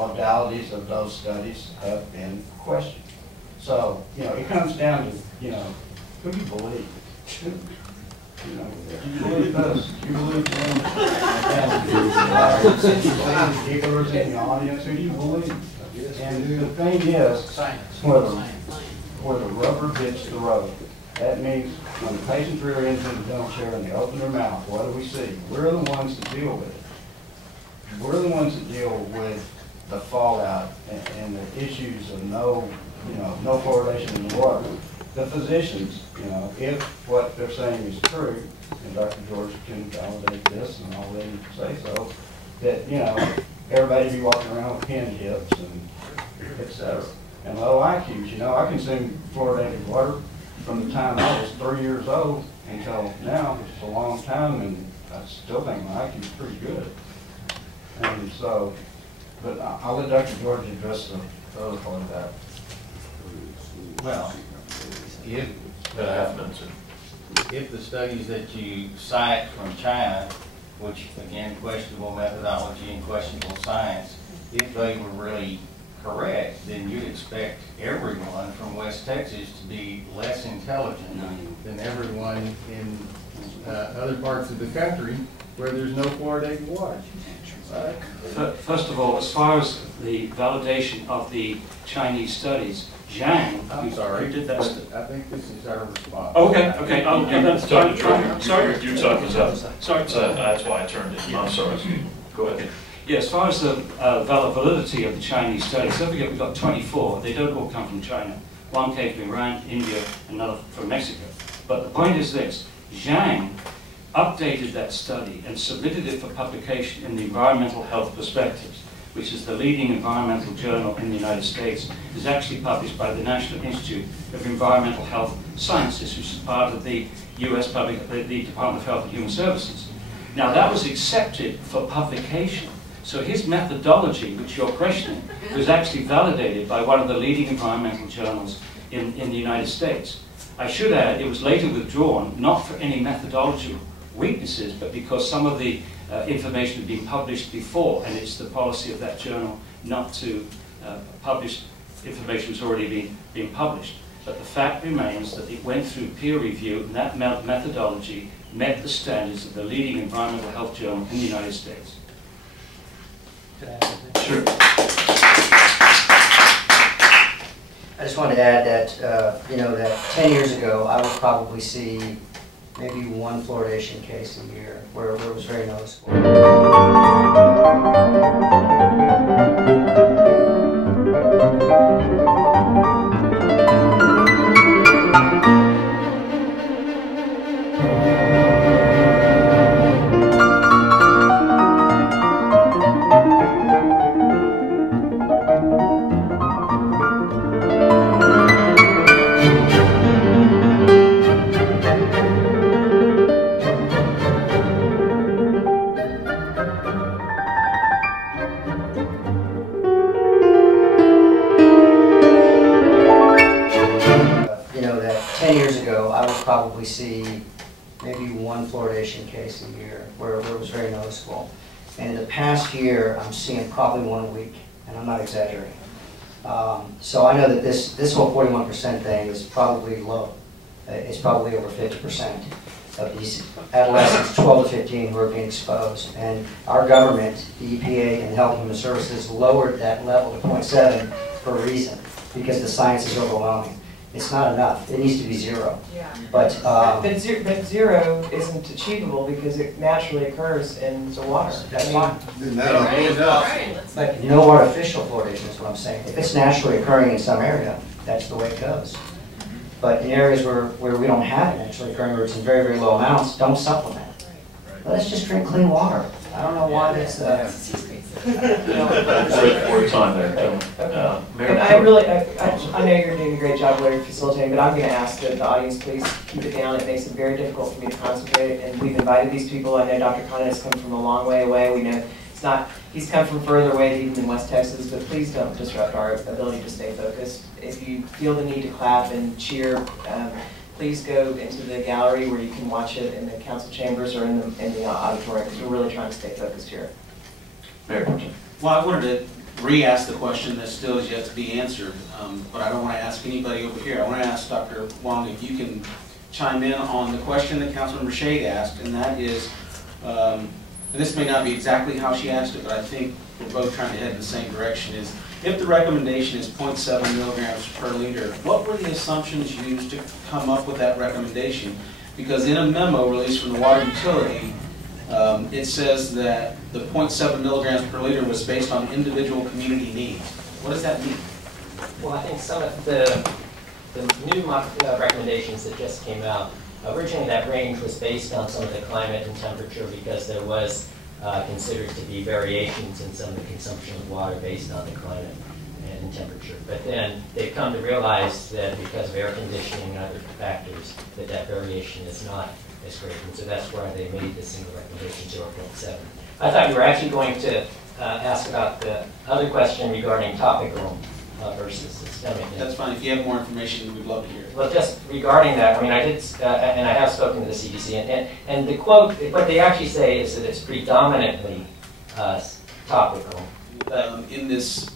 modalities of those studies have been questioned. So, you know, it comes down to, you know, who do you believe? You know, do you believe us? Do you believe them? And gigglers in the audience, who do you believe? And the thing is, where the rubber hits the road, that means when the patients rear ends in the dental chair and they open their mouth, what do we see? We're the ones that deal with it. We're the ones that deal with the fallout and the issues of no fluoridation in the water. The physicians, you know, if what they're saying is true, and Dr. George can validate this and already say so, that, you know, everybody be walking around with pin hips and et cetera. And low IQs, you know, I consumed fluoridated water from the time I was 3 years old until now, which is a long time, and I still think my IQ is pretty good. And so, but I'll let Dr. George address the other part of that. Well, if the studies that you cite from China, which again, questionable methodology and questionable science, if they were really correct, then you'd expect everyone from West Texas to be less intelligent than everyone in other parts of the country where there's no fluoridated water. First of all, as far as the validation of the Chinese studies, Zhang, I'm sorry, who did that? I think this is our response. Okay. You're talking about. Sorry. So that's why I turned it. I'm sorry. Go ahead. Yeah, as far as the validity of the Chinese studies, don't forget we've got 24. They don't all come from China. One came from Iran, India, another from Mexico. But the point is this: Zhang updated that study and submitted it for publication in the Environmental Health Perspectives, which is the leading environmental journal in the United States. It's actually published by the National Institute of Environmental Health Sciences, which is part of the U.S. the Department of Health and Human Services. Now that was accepted for publication. So his methodology, which you're questioning, was actually validated by one of the leading environmental journals in the United States. I should add, it was later withdrawn, not for any methodological weaknesses, but because some of the information had been published before, and it's the policy of that journal not to publish information that's already been published. But the fact remains that it went through peer review, and that methodology met the standards of the leading environmental health journal in the United States. Sure. I just wanted to add that, you know, that 10 years ago, I would probably see maybe one fluoridation case a year where it was very noticeable. Probably see maybe one fluoridation case a year where it was very noticeable. And in the past year, I'm seeing probably one a week, and I'm not exaggerating. So I know that this whole 41% thing is probably low. It's probably over 50% of these adolescents, 12 to 15, who are being exposed. And our government, the EPA and Health and Human Services, lowered that level to 0.7 for a reason, because the science is overwhelming. It's not enough. It needs to be zero. Yeah. But zero isn't achievable because it naturally occurs in the water. That's fine. But no artificial fluoridation is what I'm saying. If it's naturally occurring in some area, that's the way it goes. But in areas where we don't have it naturally occurring, where it's in very, very low amounts, don't supplement. Let's just drink clean water. I don't know why that's More time there. And I know you're doing a great job, Larry, facilitating, but I'm going to ask that the audience please keep it down. It makes it very difficult for me to concentrate, and we've invited these people. I know Dr. Conant has come from a long way away. We know he's come from further away even than West Texas, but please don't disrupt our ability to stay focused. If you feel the need to clap and cheer, please go into the gallery where you can watch it in the council chambers or in the auditorium, because we're really trying to stay focused here. Mayor. Well, I wanted to re-ask the question that still is yet to be answered, but I don't want to ask anybody over here. I want to ask Dr. Wong if you can chime in on the question that Councilman Rashid asked, and that is, and this may not be exactly how she asked it, but I think we're both trying to head in the same direction, is if the recommendation is 0.7 milligrams per liter, what were the assumptions used to come up with that recommendation? Because in a memo released from the water utility, it says that the 0.7 milligrams per liter was based on individual community needs. What does that mean? Well, I think some of the new recommendations that just came out, originally that range was based on some of the climate and temperature because there was considered to be variations in some of the consumption of water based on the climate and temperature. But then they've come to realize that because of air conditioning and other factors, that that variation is not as great. And so that's why they made this single recommendation 0.7. I thought you were actually going to ask about the other question regarding topical versus systemic. That's fine. If you have more information, we'd love to hear it. Well, just regarding that, I mean, I did, and I have spoken to the CDC, and the quote, what they actually say is that it's predominantly topical. In this,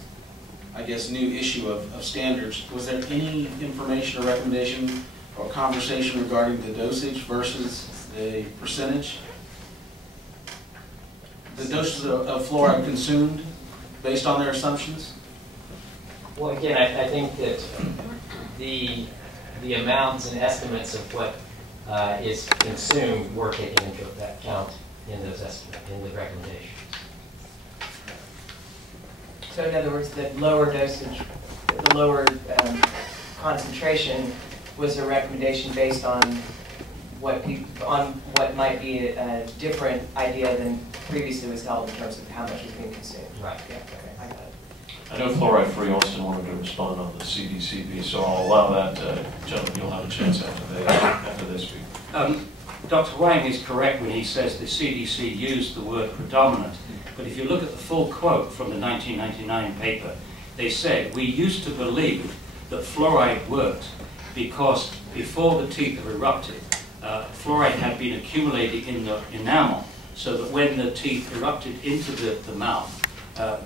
I guess, new issue of standards, was there any information or recommendation or conversation regarding the dosage versus the percentage? The doses of fluoride consumed based on their assumptions? Well, again, I think that the amounts and estimates of what is consumed were taken into account in those estimates, in the recommendations. So in other words, the lower dosage, the lower concentration was a recommendation based on what might be a different idea than previously was held in terms of how much was being consumed. Right. Yeah, okay, I got it. I know Fluoride Free Austin wanted to respond on the CDC piece, so I'll allow that, gentlemen, you'll have a chance after this week. Dr. Wang is correct when he says the CDC used the word predominant, but if you look at the full quote from the 1999 paper, they said, we used to believe that fluoride worked because before the teeth have erupted, fluoride had been accumulated in the enamel, so that when the teeth erupted into the mouth,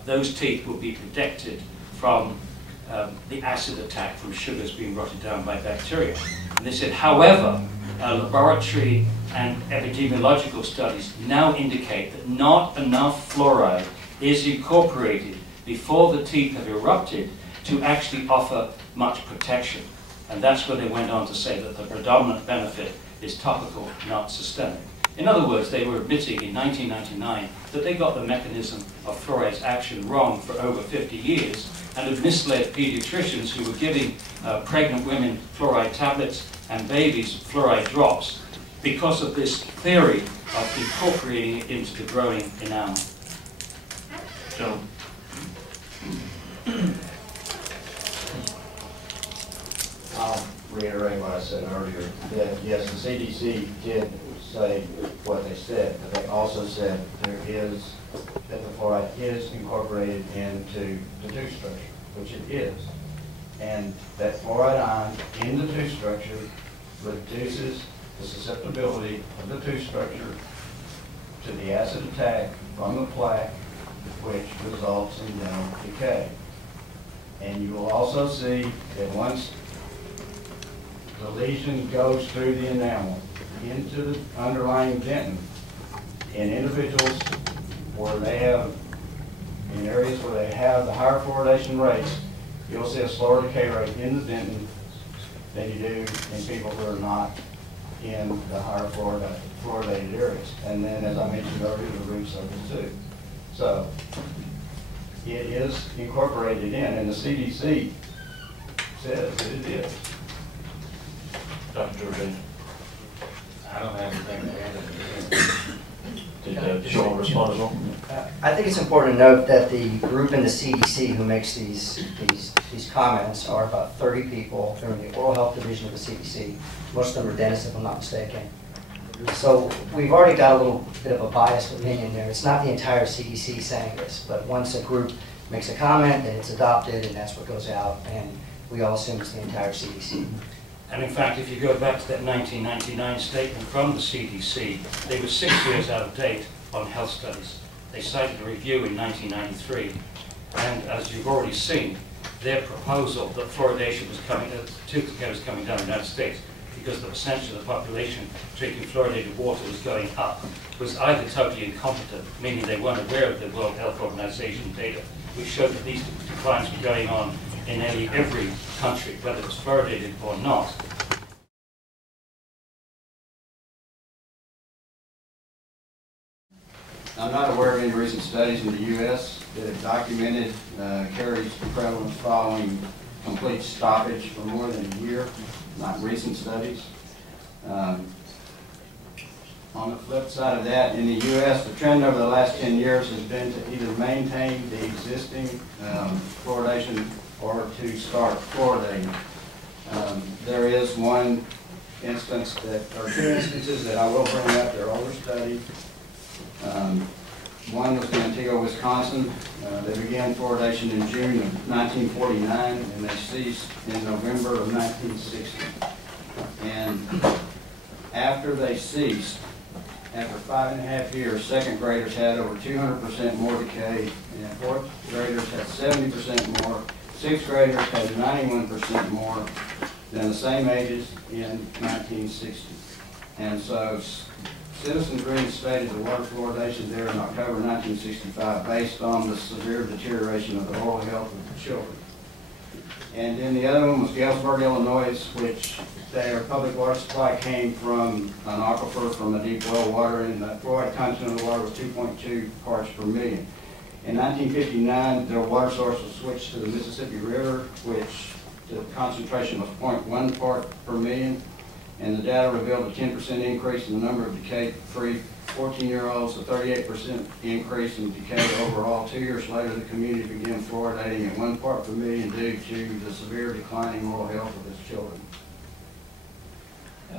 those teeth would be protected from the acid attack from sugars being rotted down by bacteria. And they said, however, laboratory and epidemiological studies now indicate that not enough fluoride is incorporated before the teeth have erupted to actually offer much protection. And that's where they went on to say that the predominant benefit is topical, not systemic. In other words, they were admitting in 1999 that they got the mechanism of fluoride's action wrong for over 50 years and had misled pediatricians who were giving pregnant women fluoride tablets and babies fluoride drops because of this theory of incorporating it into the growing enamel. Gentlemen. I'll reiterate what I said earlier, that yes, the CDC did say what they said, but they also said that the fluoride is incorporated into the tooth structure, which it is. And that fluoride ion in the tooth structure reduces the susceptibility of the tooth structure to the acid attack from the plaque, which results in dental decay. And you will also see that once the lesion goes through the enamel into the underlying dentin, in individuals where they have, in areas where they have the higher fluoridation rates, you'll see a slower decay rate in the dentin than you do in people who are not in the higher fluoridated areas. And then, as I mentioned earlier, the root surface too. So it is incorporated in, and the CDC says that it is. Dr. Georgine. I don't have anything to add. Did Sean respond as well? I think it's important to note that the group in the CDC who makes these comments are about 30 people. They're in the oral health division of the CDC. Most of them are dentists, if I'm not mistaken. So we've already got a little bit of a biased opinion there. It's not the entire CDC saying this, but once a group makes a comment, then it's adopted, and that's what goes out, and we all assume it's the entire CDC. And in fact, if you go back to that 1999 statement from the CDC, they were 6 years out of date on health studies. They cited a review in 1993. And as you've already seen, their proposal that fluoridation was coming, tooth decay was coming down in the United States because the percentage of the population drinking fluoridated water was going up, was either totally incompetent, meaning they weren't aware of the World Health Organization data, which showed that these declines were going on in nearly every country, whether it was fluoridated or not. I'm not aware of any recent studies in the U.S. that have documented caries prevalence following complete stoppage for more than a year, not recent studies. On the flip side of that, in the U.S., the trend over the last 10 years has been to either maintain the existing fluoridation or to start fluoridating. There is one instance that, or two instances that I will bring up. They're older studies. One was in Antigua, Wisconsin. They began fluoridation in June of 1949, and they ceased in November of 1960. And after they ceased, after 5.5 years, second graders had over 200% more decay, and fourth graders had 70% more. Sixth graders had 91% more than the same ages in 1960. And so Citizens Green stated the water fluoridation there in October 1965 based on the severe deterioration of the oral health of the children. And then the other one was Galesburg, Illinois, which their public water supply came from an aquifer from a deep well water, and the fluoride content of the water was 2.2 parts per million. In 1959, their water source was switched to the Mississippi River, which the concentration was 0.1 part per million. And the data revealed a 10% increase in the number of decay-free 14-year-olds, a 38% increase in decay overall. 2 years later, the community began fluoridating at 1 part per million due to the severe declining oral health of its children.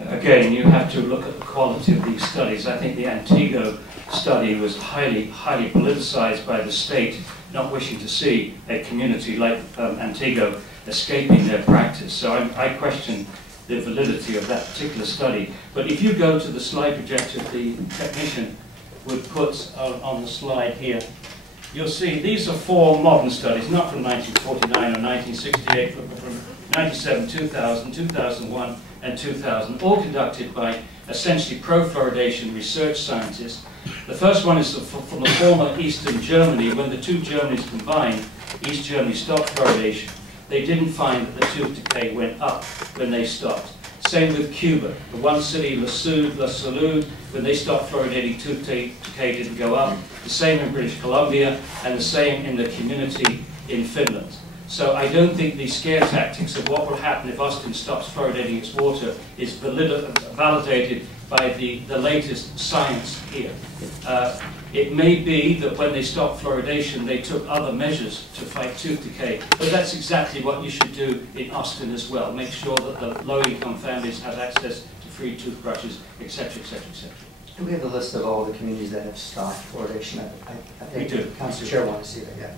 Again, you have to look at the quality of these studies. I think the Antigua study was highly politicized by the state, not wishing to see a community like Antigua escaping their practice. So I question the validity of that particular study. But if you go to the slide projector the technician would put on the slide here, you'll see these are 4 modern studies, not from 1949 or 1968, but from 97, 2000, 2001, and 2000, all conducted by essentially pro-fluoridation research scientists. The first one is from the former Eastern Germany. When the two Germanys combined, East Germany stopped fluoridation. They didn't find that the tooth decay went up when they stopped. Same with Cuba. The one city, La Salud, when they stopped fluoridating, tooth decay didn't go up. The same in British Columbia, and the same in the community in Finland. So I don't think the scare tactics of what will happen if Austin stops fluoridating its water is validated by the latest science here. It may be that when they stopped fluoridation, they took other measures to fight tooth decay, but that's exactly what you should do in Austin as well. Make sure that the low-income families have access to free toothbrushes, etc., etc., etc. Do we have a list of all the communities that have stopped fluoridation? I think We do. Council Chair wants to see that, yeah.